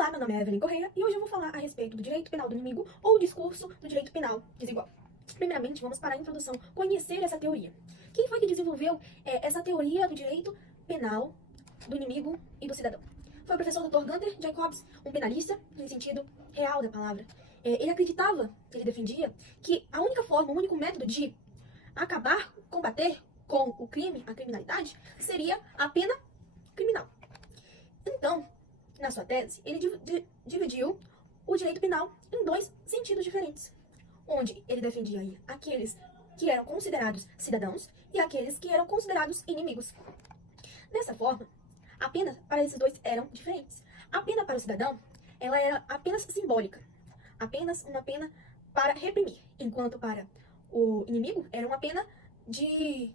Olá, meu nome é Evelyn Correia e hoje eu vou falar a respeito do direito penal do inimigo ou o discurso do direito penal desigual. Primeiramente, vamos para a introdução, conhecer essa teoria. Quem foi que desenvolveu essa teoria do direito penal do inimigo e do cidadão? Foi o professor Dr. Gunther Jacobs, um penalista, no sentido real da palavra. Ele acreditava, ele defendia, que a única forma, o único método de acabar, combater com o crime, a criminalidade, seria a pena criminal. Então, na sua tese, ele dividiu o direito penal em dois sentidos diferentes, onde ele defendia aí aqueles que eram considerados cidadãos e aqueles que eram considerados inimigos. Dessa forma, a pena para esses dois eram diferentes. A pena para o cidadão, ela era apenas simbólica, apenas uma pena para reprimir, enquanto para o inimigo era uma pena de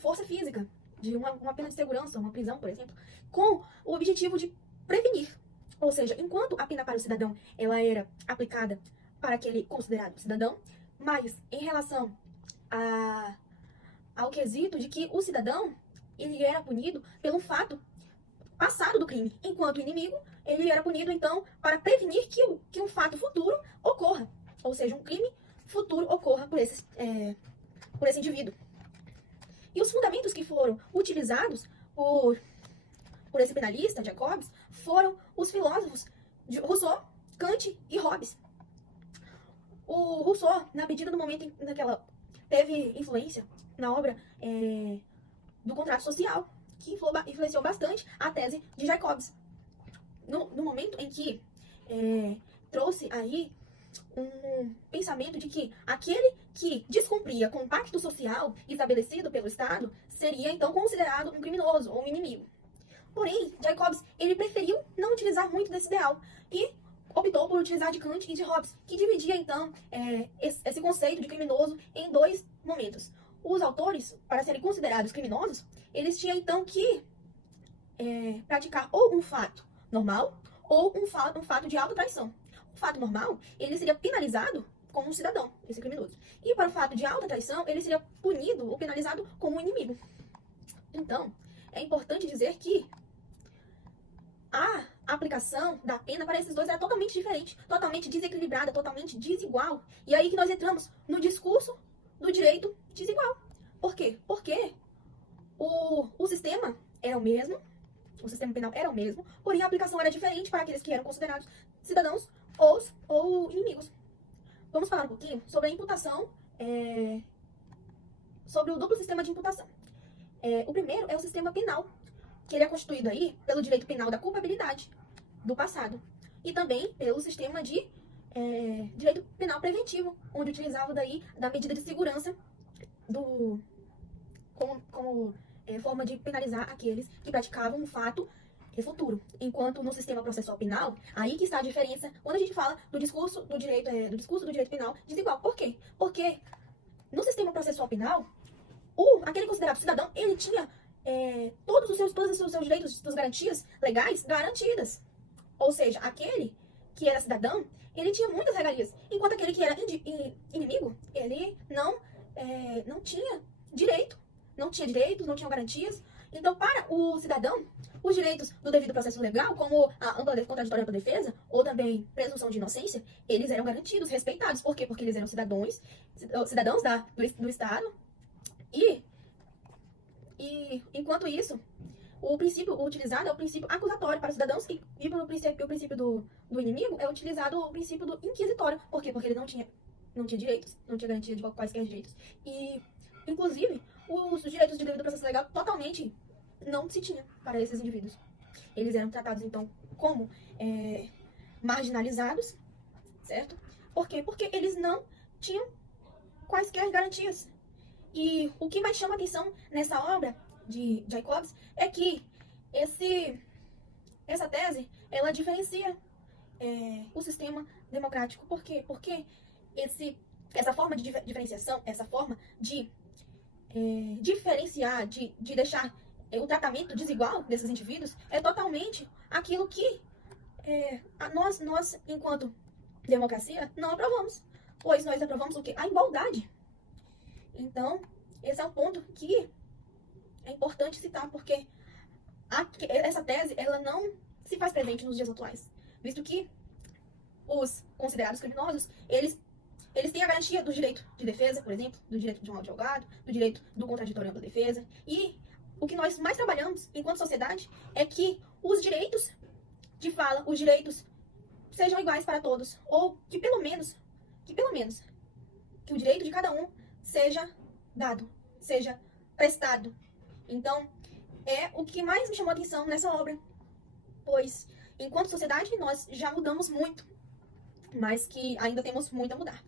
força física, de uma pena de segurança, uma prisão, por exemplo, com o objetivo de prevenir. Ou seja, enquanto a pena para o cidadão ela era aplicada para aquele considerado cidadão, mas em relação ao quesito de que o cidadão ele era punido pelo fato passado do crime, enquanto o inimigo ele era punido então para prevenir que um fato futuro ocorra, ou seja, um crime futuro ocorra por esse indivíduo. E os fundamentos que foram utilizados por esse penalista, Jacobs, foram os filósofos de Rousseau, Kant e Hobbes. O Rousseau, na medida do momento em que ela teve influência na obra do contrato social, que influenciou bastante a tese de Jacobs. No momento em que trouxe aí um pensamento de que aquele que descumpria com o pacto social estabelecido pelo Estado seria então considerado um criminoso ou um inimigo. Porém, Jacobs ele preferiu não utilizar muito desse ideal e optou por utilizar de Kant e de Hobbes, que dividia então esse conceito de criminoso em dois momentos. Os autores, para serem considerados criminosos, eles tinham então que praticar ou um fato normal ou um fato de autotraição. O fato normal, ele seria penalizado como um cidadão, esse criminoso. E para o fato de autotraição, ele seria punido ou penalizado como um inimigo. Então, é importante dizer que a aplicação da pena para esses dois era totalmente diferente, totalmente desequilibrada, totalmente desigual. E aí que nós entramos no discurso do direito desigual. Por quê? Porque o sistema era o mesmo, o sistema penal era o mesmo, porém a aplicação era diferente para aqueles que eram considerados cidadãos ou inimigos. Vamos falar um pouquinho sobre a imputação, sobre o duplo sistema de imputação. O primeiro é o sistema penal, que ele é constituído aí pelo direito penal da culpabilidade do passado e também pelo sistema de direito penal preventivo, onde utilizava daí da medida de segurança como forma de penalizar aqueles que praticavam um fato futuro. Enquanto no sistema processual penal, aí que está a diferença quando a gente fala do discurso do direito penal desigual. Por quê? Porque no sistema processual penal, aquele considerado cidadão, ele tinha todos os seus direitos, suas garantias legais garantidas. Ou seja, aquele que era cidadão, ele tinha muitas regalias, enquanto aquele que era inimigo, ele não tinha direito, não tinha garantias. Então, para o cidadão, os direitos do devido processo legal, como a ampla contraditória para defesa, ou também presunção de inocência, eles eram garantidos, respeitados. Por quê? Porque eles eram cidadãos do Estado. E enquanto isso, o princípio utilizado é o princípio acusatório para os cidadãos e o princípio do inimigo é utilizado o princípio do inquisitório. Por quê? Porque ele não tinha direitos, não tinha garantia de quaisquer direitos. E, inclusive, os direitos de devido processo legal totalmente não se tinha para esses indivíduos. Eles eram tratados, então, como marginalizados, certo? Por quê? Porque eles não tinham quaisquer garantias. E o que mais chama atenção nessa obra de Jacobs é que essa tese, ela diferencia o sistema democrático. Por quê? Porque essa forma de diferenciação, essa forma de diferenciar, de deixar o tratamento desigual desses indivíduos, é totalmente aquilo que nós, enquanto democracia, não aprovamos. Pois nós aprovamos o quê? A igualdade. Então, esse é um ponto que é importante citar, porque essa tese, ela não se faz presente nos dias atuais. visto que os considerados criminosos, eles têm a garantia do direito de defesa, por exemplo, do direito de um advogado, do direito do contraditório da defesa. E o que nós mais trabalhamos enquanto sociedade é que os direitos de fala, os direitos sejam iguais para todos, ou que pelo menos, que o direito de cada um seja dado, seja prestado. Então, é o que mais me chamou a atenção nessa obra, pois, enquanto sociedade, nós já mudamos muito, mas que ainda temos muito a mudar.